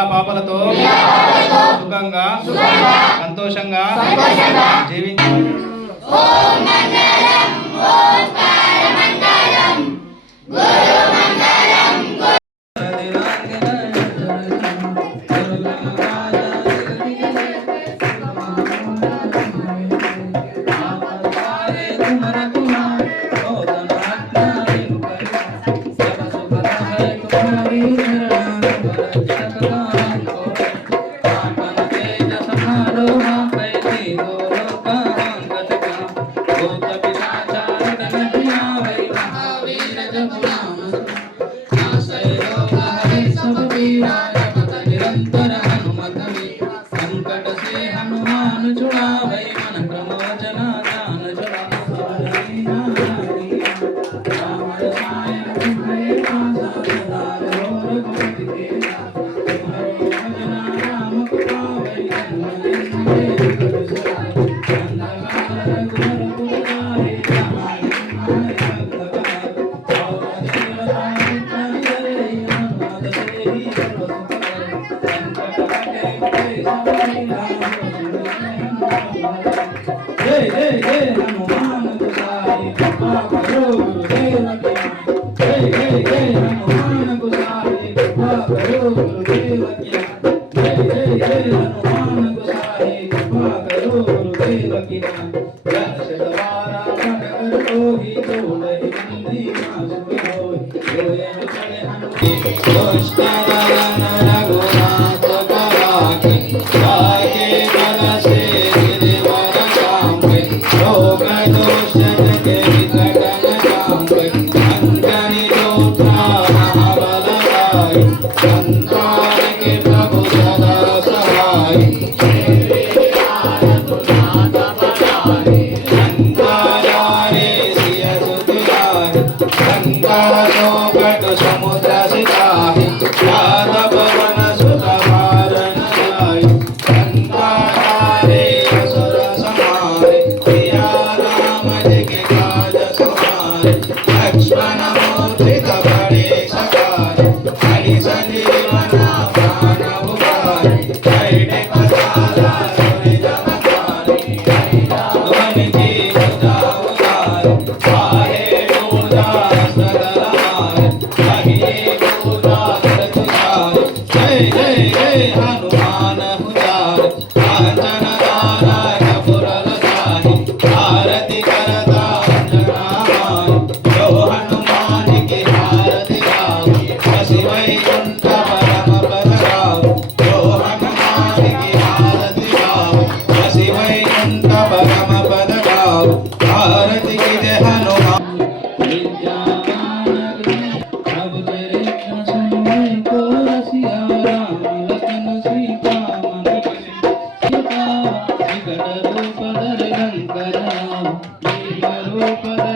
పిల్లా పాపలతో సుఖంగా సంతోషంగా జీవించాలి. निरंतर हनुमत संकट से हनुमान छुड़ावै मन क्रम वचन ध्यान जय जय जय हनुमान गोसाई कृपा करो गुरुदेव की जय जय जय हनुमान गोसाई कृपा करो गुरुदेव की जय जय जय हनुमान गोसाई कृपा करो गुरुदेव की शतवारा भटकर कोहि तोलहि बंदी मासुर होय होय चले हनुमान रघुनाथ कराके आगे बल से गिरिवर कांपे रोग दोष के विकटन कांपे अंजनी जोत्रा महाबलदाई संतान के प्रभु सदा सहाय समुद्र सिताहि यादव वन सुत मारन जाय संतारे असुर समारे सिया राम जी के काज सवारे लक्ष्मण मूर्छित पड़े सकारे हरि संजीवन प्राण उबारे कैडे पसारा सोई जमकारे वन की पूजा उतारे पाहे पूजा सगल जय जय जय हनुमान हुजार कांचन दारा कपुरल जाहि आरती करता अंजनामाय जो हनुमान की आरती गाओ बसि वैकुंठ परम पद गाओ जो हनुमान की आरती गाओ बसि वैकुंठ परम पद गाओ आरती की जय हनुमान रूप